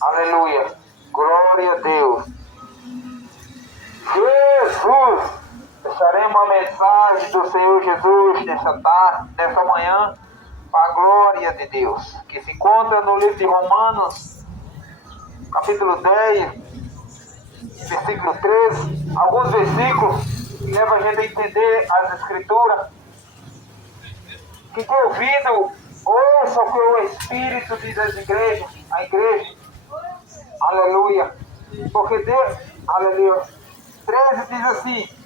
Aleluia. Glória a Deus. Jesus. Deixaremos a mensagem do Senhor Jesus nessa tarde, nessa manhã, para a glória de Deus, que se encontra no livro de Romanos, capítulo 10, versículo 13, alguns versículos que levam a gente a entender as Escrituras. Que de ouvido ouça o que o Espírito diz às igrejas, a igreja. Aleluia. Porque Deus, aleluia. 13 diz assim: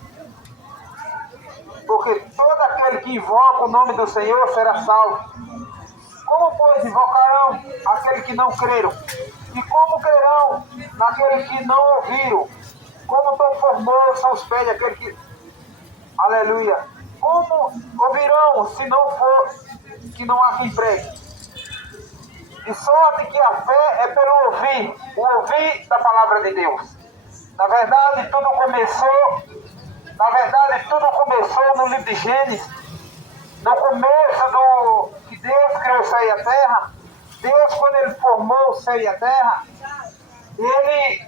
porque todo aquele que invoca o nome do Senhor será salvo. Como, pois, invocarão aquele que não creram? E como crerão naquele que não ouviram? Como tão formosos são os pés daquele que... Aleluia. Como ouvirão se não for que não há quem pregue? De sorte que a fé é pelo ouvir, o ouvir da palavra de Deus. Na verdade, tudo começou no livro de Gênesis, no começo que Deus criou o céu e a terra. Deus, quando Ele formou o céu e a terra, Ele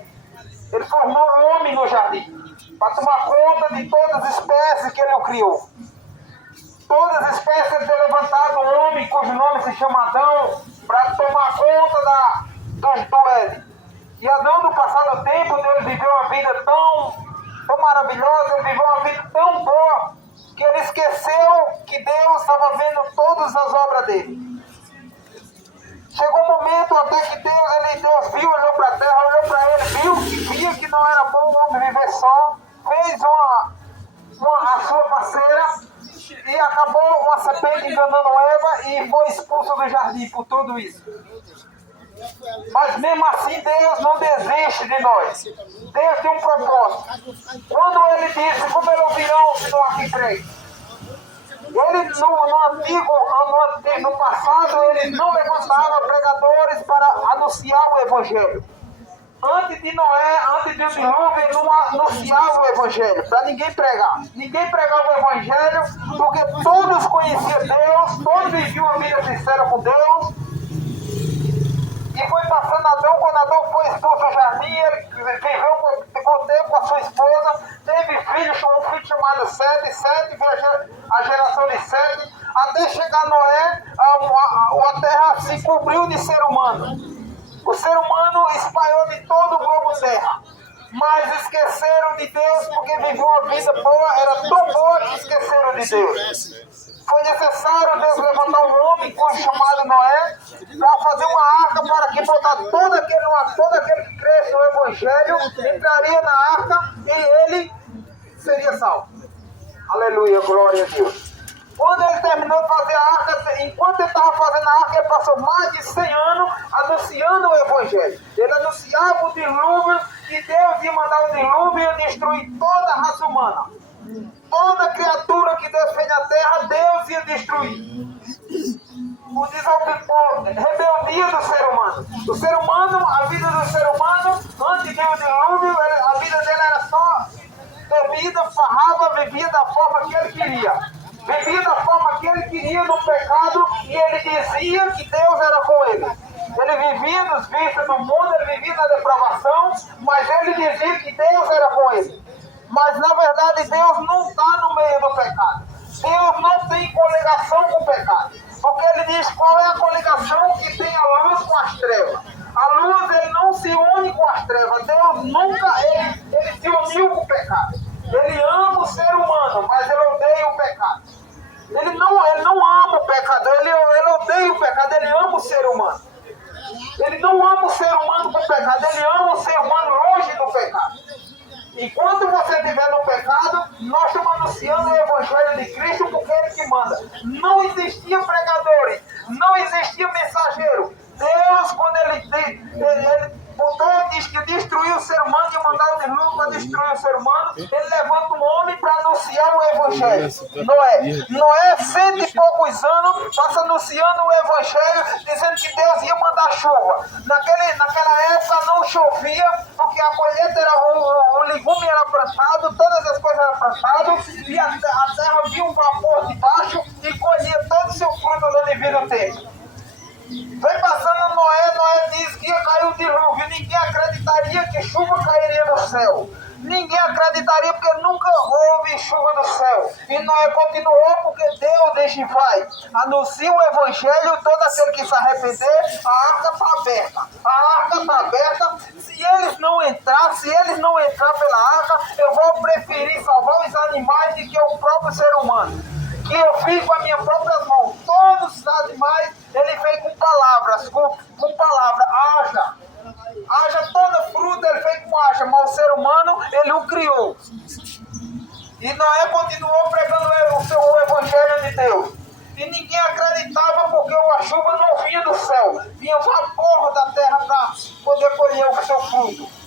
formou o homem no jardim, para tomar conta de todas as espécies que Ele o criou. Todas as espécies Ele tem levantado um homem cujo nome se chama Adão, para tomar conta do Éden. E Adão, no passado tempo, ele viveu uma vida tão maravilhosa, ele viveu uma vida tão boa, que ele esqueceu que Deus estava vendo todas as obras dele. Chegou um momento até que Deus viu, olhou para a terra, olhou para ele, via que não era bom o homem viver só, fez a sua parceira, e acabou uma serpente enganando Eva e foi expulso do jardim por tudo isso. Mas mesmo assim Deus não desiste de nós. Deus tem um propósito. Quando Ele disse, como Ele ouvirão se não há quem creia? Ele no passado, Ele não levantava pregadores para anunciar o Evangelho. Antes de Noé, antes do dilúvio, Ele não anunciava o Evangelho para ninguém pregar. Ninguém pregava o Evangelho porque todos conheciam Deus, todos viviam uma vida sincera com Deus. E foi passando Adão, quando Adão foi expulso do jardim, ele viveu com tempo com a sua esposa, teve um filho chamado Sete, veio a geração de Sete, até chegar Noé, a terra se cobriu de ser humano. O ser humano espalhou de todo o globo terra, mas esqueceram de Deus porque viveu uma vida boa, era tão boa que esqueceram de Deus. Foi necessário Deus levantar um homem chamado Noé para fazer uma arca para que botar todo aquele que cresce no Evangelho entraria na arca e ele seria salvo. Aleluia, glória a Deus. Quando ele terminou de fazer a arca, enquanto ele estava fazendo a arca, ele passou mais de 100 anos anunciando o Evangelho. Ele anunciava o dilúvio, que Deus ia mandar o dilúvio e ia destruir toda a raça humana. Toda criatura que Deus fez na terra, Deus ia destruir. Rebeldia do ser humano. O ser humano, a vida do ser humano, antes do dilúvio, a vida dele era só bebida, farrava, vivia da forma que ele queria. Vivia da forma que ele queria no pecado e ele dizia que Deus era com ele. Ele vivia nos vícios do mundo, ele vivia na depravação, mas ele dizia que Deus era com ele. Mas na verdade Deus não está no meio do pecado. Deus não tem coligação com o pecado. Porque ele diz qual é a coligação que tem a luz com as trevas. A luz, ele não se une com as trevas. Deus nunca, ele se uniu com o pecado. Ele ama o ser humano, mas ele odeia o pecado. Ele não ama o pecado, ele odeia o pecado, ele ama o ser humano. Ele não ama o ser humano com o pecado, ele ama o ser humano longe do pecado. Enquanto você estiver no pecado, nós estamos anunciando o Evangelho de Cristo porque é Ele que manda. Não existia pregadores, não existia mensageiro. Deus, quando Ele botou, diz que destruiu o ser humano, que mandar o dilúvio para destruir o ser humano, Ele levanta um homem para anunciar o Evangelho. Noé, 100 e poucos anos, passa anunciando o Evangelho, dizendo que Deus ia mandar chuva. Naquela época não chovia, porque a colheita era, o legume era plantado, todas as coisas eram plantadas, e a terra via um vapor de baixo e colhia todo o seu fruto no devido tempo. Vem passando Noé diz que ia cair o dilúvio. Ninguém acreditaria que chuva cairia do céu. Ninguém acreditaria porque nunca houve chuva do céu. E Noé continuou porque Deus deixa e vai. Anuncia o evangelho, todo aquele que se arrepender, a arca está aberta. A arca está aberta. Se eles não entrar pela arca, eu vou preferir salvar os animais do que o próprio ser humano. Que eu fiz com as minhas próprias mãos. Todos os animais ele fez com palavras, com palavra, haja toda fruta, ele fez com haja, mas o ser humano, ele o criou. E Noé continuou pregando o evangelho de Deus. E ninguém acreditava porque a chuva não vinha do céu, vinha vapor da terra para poder colher o seu fruto.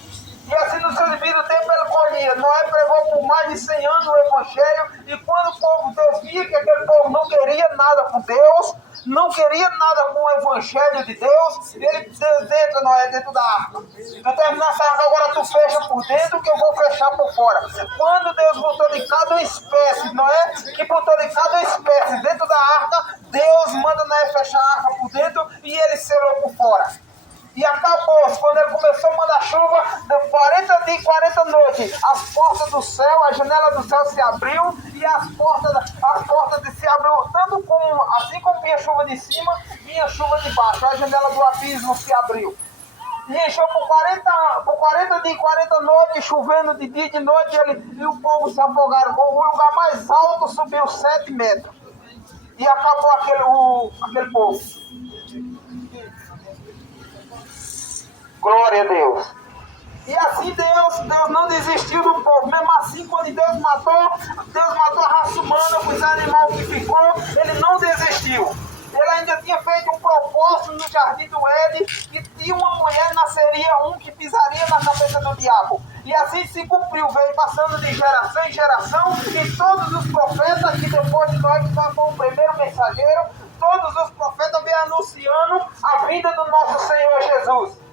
E assim no seu devido tempo ele colhia. Noé pregou por mais de 100 anos o evangelho, e quando o povo de Deus via que aquele povo não queria nada com Deus, não queria nada com o evangelho de Deus, ele entra, Noé, dentro da arca. Tu terminar essa arca, agora tu fecha por dentro que eu vou fechar por fora. Quando Deus botou de cada espécie, Noé, que botou de cada espécie dentro da arca, Deus manda Noé fechar a arca por dentro e ele selou por fora. E acabou-se, quando ele começou a mandar chuva, de 40 dias e 40 noites, as portas do céu, a janela do céu se abriu, e as portas se abriu, tanto como, assim como vinha chuva de cima, vinha chuva de baixo, a janela do abismo se abriu. E encheu por 40 dias e 40 noites, chovendo de dia e de noite, e o povo se afogaram. O lugar mais alto subiu 7 metros. E acabou aquele povo. Glória a Deus. E assim Deus não desistiu do povo. Mesmo assim, quando Deus matou a raça humana, os animais que ficou, ele não desistiu. Ele ainda tinha feito um propósito no jardim do Éden, que tinha uma mulher, nasceria um que pisaria na cabeça do diabo. E assim se cumpriu, veio passando de geração em geração, e todos os profetas, que depois de nós, que nós fomos o primeiro mensageiro, todos os profetas vêm anunciando a vinda do nosso Senhor Jesus.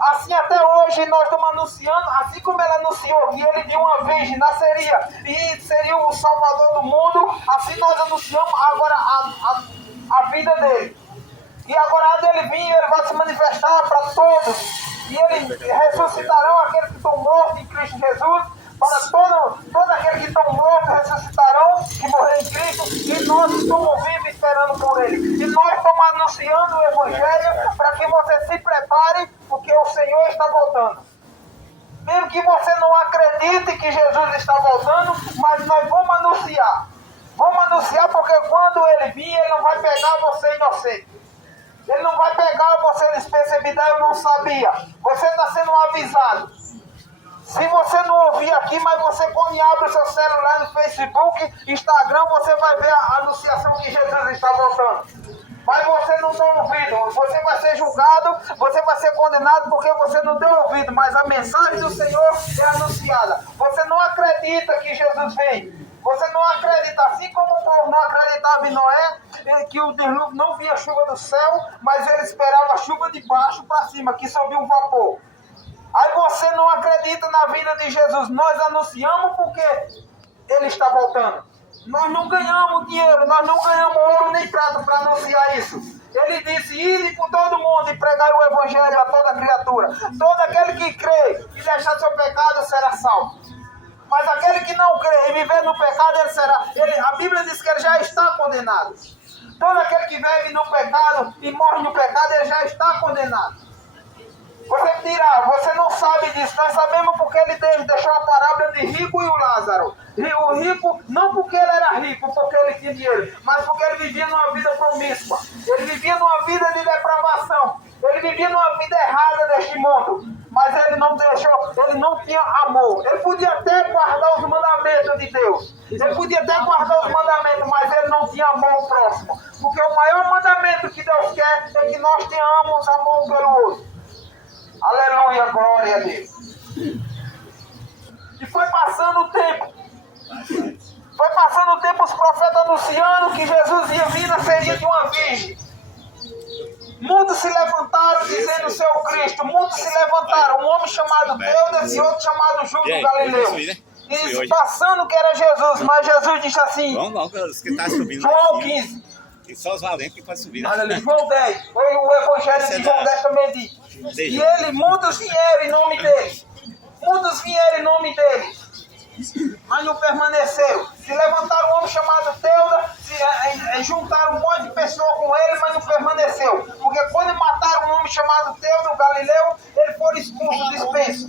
Assim até hoje nós estamos anunciando, assim como ele anunciou que ele de uma virgem nasceria e seria o Salvador do mundo, assim nós anunciamos agora a vida dele. E agora quando ele vir, ele vai se manifestar para todos. E eles ressuscitarão aqueles que estão mortos em Cristo Jesus, para todos aqueles que estão mortos ressuscitarão, que morreram em Cristo, e nós estamos vivos esperando por ele. E nós estamos anunciando o Evangelho para que você se prepare, porque o Senhor está voltando. Mesmo que você não acredite que Jesus está voltando, mas nós vamos anunciar. Vamos anunciar porque quando ele vir, ele não vai pegar você inocente. Ele não vai pegar você despercebido, eu não sabia. Você está sendo avisado. Se você não ouvir aqui, mas você quando abre o seu celular no Facebook, Instagram, você vai ver a anunciação que Jesus está voltando. Mas você não tem ouvido, você vai ser julgado, você vai ser condenado porque você não tem ouvido, mas a mensagem do Senhor é anunciada. Você não acredita que Jesus vem. Você não acredita, assim como o povo não acreditava em Noé, que o dilúvio não vinha chuva do céu, mas ele esperava a chuva de baixo para cima, que subiu um vapor. Aí você não acredita na vida de Jesus. Nós anunciamos porque ele está voltando. Nós não ganhamos dinheiro, nós não ganhamos ouro nem prata para anunciar isso. Ele disse, ide por todo mundo e pregai o evangelho a toda criatura. Todo aquele que crê e deixar seu pecado será salvo. Mas aquele que não crê e viver no pecado, ele será. A Bíblia diz que ele já está condenado. Todo aquele que vive no pecado e morre no pecado, ele já está condenado. Você dirá, você não sabe disso. Nós sabemos porque ele deixou a parábola de rico e o Lázaro. E o rico, não porque ele era rico, porque ele tinha dinheiro, mas porque ele vivia numa vida promíscua. Ele vivia numa vida de depravação. Ele vivia numa vida errada deste mundo. Mas ele não deixou, ele não tinha amor. Ele podia até guardar os mandamentos de Deus. Ele podia até guardar os mandamentos, mas ele não tinha amor ao próximo. Porque o maior mandamento que Deus quer é que nós tenhamos amor um pelo outro. Aleluia, glória a Deus. E foi passando o tempo. Foi passando o tempo, os profetas anunciando que Jesus ia vir na seria de uma virgem. Muitos se levantaram dizendo ser o Cristo. Muitos se levantaram. Um homem chamado Teudas e outro chamado Júlio Galileu. E passando que era Jesus. Mas Jesus disse assim, João 15. E só os valentes que podem subir. Aleluia. João 10. Foi o evangelho de João 10 também diz. E ele, muitos vieram em nome dele. Muitos vieram em nome dele. Mas não permaneceram. Se levantaram um homem chamado Teuda, juntaram um monte de pessoas com ele, mas não permaneceu. Porque quando mataram um homem chamado Teuda, o Galileu, ele foi expulso, dispenso.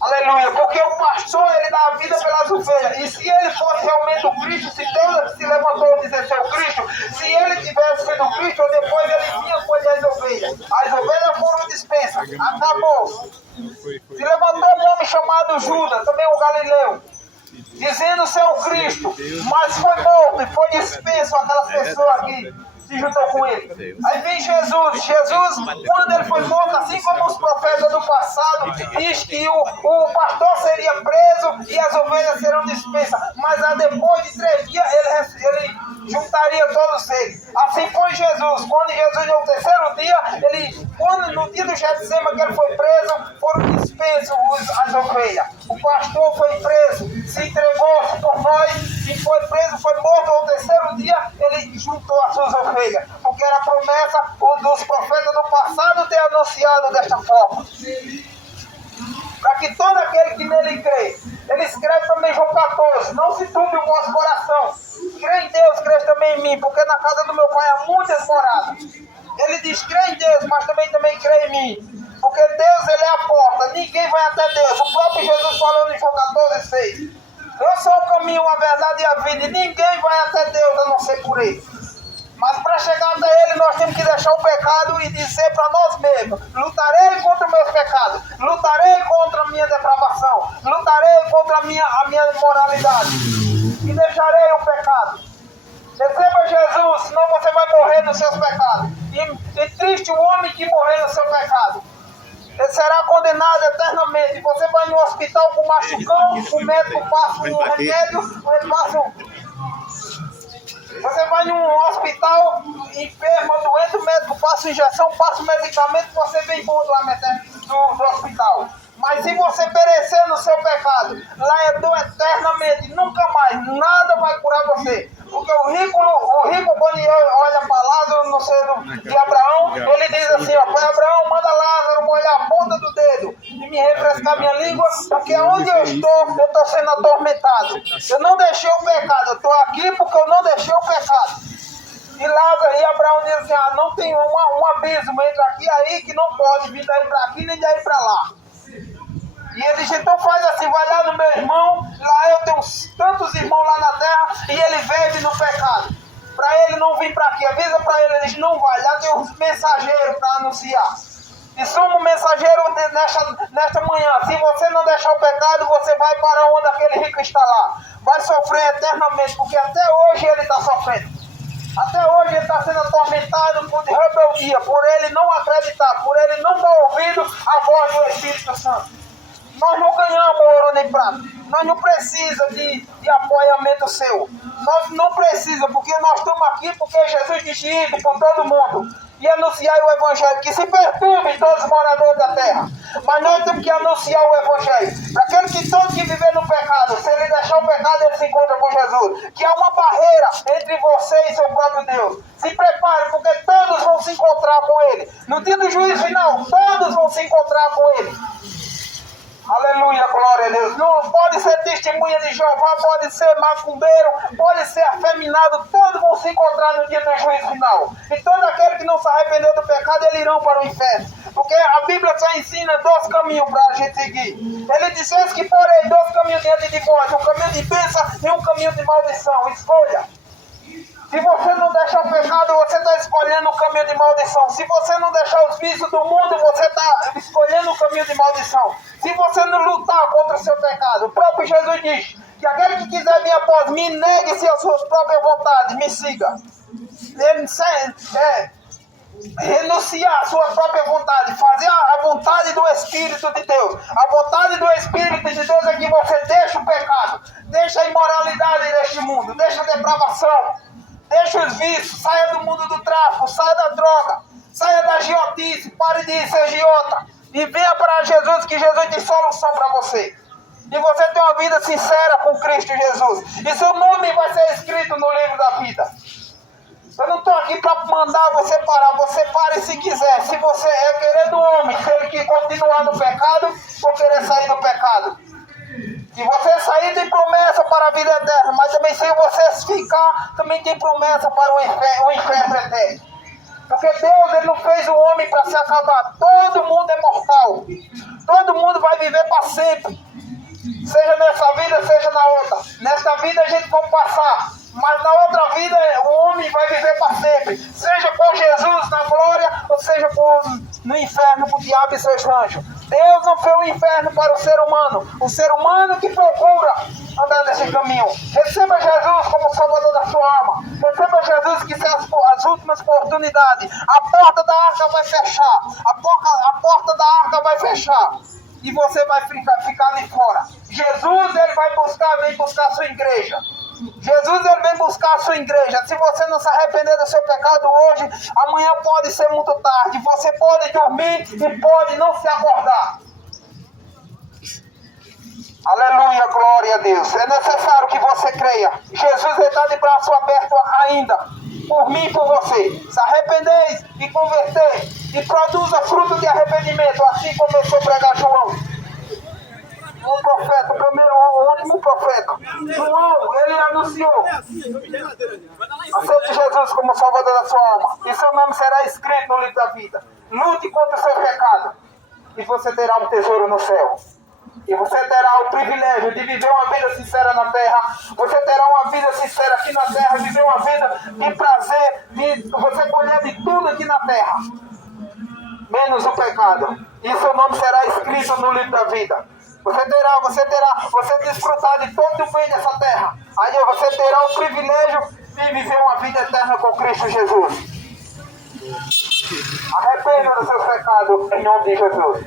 Aleluia, porque o pastor, ele dá a vida pelas ovelhas. E se ele fosse realmente o Cristo, se Deus se levantou a dizer ser o Cristo, se ele tivesse sido o Cristo, depois ele vinha colher as ovelhas. As ovelhas foram dispensas. Acabou. Se levantou um homem chamado Judas, também o Galileu, dizendo ser o Cristo, mas foi morto e foi dispenso aquelas pessoas aqui. Se juntou com ele. Aí vem Jesus. Jesus, quando ele foi morto, assim como os profetas do passado, diz que o pastor seria preso e as ovelhas serão dispensas. Mas depois de 3 dias ele juntaria todos eles. Assim foi Jesus. Quando Jesus, no terceiro dia, no dia do Getsema que ele foi preso, foram dispensos as ovelhas. O pastor foi preso, se entregou por nós e foi preso, foi morto. No terceiro dia, ele juntou as suas ovelhas. Porque era a promessa dos profetas do passado ter anunciado desta forma. Para que todo aquele que nele crê, ele escreve também João 14, não se turbe o vosso coração. Crê em Deus, crê também em mim, porque na casa do meu pai há muitas moradas. Ele diz, crê em Deus, mas também crê em mim. Porque Deus, ele é a porta, ninguém vai até Deus. O próprio Jesus falou em João 14, 6. Eu sou o caminho, a verdade e a vida, e ninguém vai até Deus a não ser por ele. Mas para chegar até ele, nós temos que deixar o pecado e dizer para nós mesmos: lutarei contra os meus pecados, lutarei contra a minha depravação, lutarei contra a minha imoralidade e deixarei o pecado. Receba Jesus, senão você vai morrer nos seus pecados. E triste o homem que morrer no seu pecado. Ele será condenado eternamente. Você vai no hospital com machucão, o médico passa um remédio, ele passa Você vai num hospital enfermo, doente, o médico passa injeção, passa o medicamento, você vem bom do hospital. Mas se você perecer no seu pecado, lá é dor eternamente, nunca mais, nada vai curar você. Porque o rico quando olha para Lázaro no seno de Abraão, ele diz assim, ó, pai Abraão, manda Lázaro molhar a ponta do dedo e me refrescar minha língua, porque onde eu estou sendo atormentado. Eu não deixei o pecado, eu estou aqui porque eu não deixei o pecado. E Lázaro e Abraão dizem assim, não tem um abismo entre aqui e aí que não pode vir daí para aqui nem daí para lá. E ele diz, então faz assim, vai lá no meu irmão, lá eu tenho tantos irmãos lá na terra, e ele vive no pecado. Para ele não vir para aqui, avisa para ele, ele diz, não vai, lá tem uns mensageiros para anunciar. E somos mensageiros nesta manhã. Se você não deixar o pecado, você vai para onde aquele rico está lá. Vai sofrer eternamente, porque até hoje ele está sofrendo. Até hoje ele está sendo atormentado por rebeldia, por ele não acreditar, por ele não dar ouvido à voz do Espírito Santo. Nós não ganhamos ouro nem prata. Nós não precisamos de apoiamento seu. Nós não precisamos, porque nós estamos aqui porque Jesus disse ir por todo mundo e anunciar o Evangelho, que se perturbe todos os moradores da terra. Mas nós temos que anunciar o Evangelho. Para aquele que todo que viver no pecado, se ele deixar o pecado, ele se encontra com Jesus. Que há uma barreira entre você e seu próprio Deus. Se prepare, porque todos vão se encontrar com ele. No dia do juízo final, todos vão se encontrar com ele. Aleluia, glória a Deus. Não pode ser testemunha de Jeová, pode ser macumbeiro, pode ser afeminado, todos vão se encontrar no dia do juízo final. E todo aquele que não se arrependeu do pecado, eles irão para o inferno. Porque a Bíblia só ensina 2 caminhos para a gente seguir. Ele disse, eis que porém 2 caminhos diante de vós, um caminho de bênção e um caminho de maldição. Escolha. Se você não deixar o pecado, você está escolhendo o caminho de maldição. Se você não deixar os vícios do mundo, você está escolhendo o caminho de maldição. Se você não lutar contra o seu pecado, o próprio Jesus diz que aquele que quiser vir após mim, negue-se as suas próprias vontades, me siga. Renunciar a sua própria vontade, fazer a vontade do Espírito de Deus. A vontade do Espírito de Deus é que você deixe o pecado, deixe a imoralidade deste mundo, deixe a depravação. Deixa os vícios, saia do mundo do tráfico, saia da droga, saia da agiotice, pare de ser agiota e venha para Jesus, que Jesus tem solução para você. E você tem uma vida sincera com Cristo Jesus. E seu nome vai ser escrito no livro da vida. Eu não estou aqui para mandar você parar. Você pare se quiser. Se você é querendo homem, tem que continuar no pecado ou querer sair do pecado. Se você sair, tem promessa para a vida eterna. Mas também se você ficar, também tem promessa para o inferno eterno. Porque Deus, Ele não fez o homem para se acabar. Todo mundo é mortal. Todo mundo vai viver para sempre. Seja nessa vida, seja na outra. Nesta vida a gente vai passar. Mas na outra vida o homem vai viver para sempre. Seja com Jesus na glória, ou seja no inferno com o diabo e seus anjos. Deus não fez o inferno para o ser humano. O ser humano que procura andar nesse caminho. Receba Jesus como salvador da sua alma. Receba Jesus que são as últimas oportunidades. A porta da arca vai fechar. A porta da arca vai fechar. E você vai ficar ali fora. Jesus, Ele vem buscar a sua igreja. Jesus, Ele vem buscar a sua igreja. Se você não se arrepender do seu pecado hoje, amanhã pode ser muito tarde. Você pode dormir e pode não se acordar. Aleluia, glória a Deus. É necessário que você creia. Jesus está de braço aberto ainda. Por mim e por você. Se arrependeis e converteis e produza fruto de arrependimento. Assim começou a pregar João. O profeta, o último profeta. João, ele anunciou. Aceite Jesus como salvador da sua alma. E seu nome será escrito no livro da vida. Lute contra o seu pecado. E você terá um tesouro no céu. E você terá o privilégio de viver uma vida sincera na terra. Você terá uma vida sincera aqui na terra. Viver uma vida de prazer. De você colher de tudo aqui na terra. Menos o pecado. E seu nome será escrito no livro da vida. Você desfrutar de todo o bem dessa terra. Aí você terá o privilégio de viver uma vida eterna com Cristo Jesus. Arrependa dos seus pecados em nome de Jesus.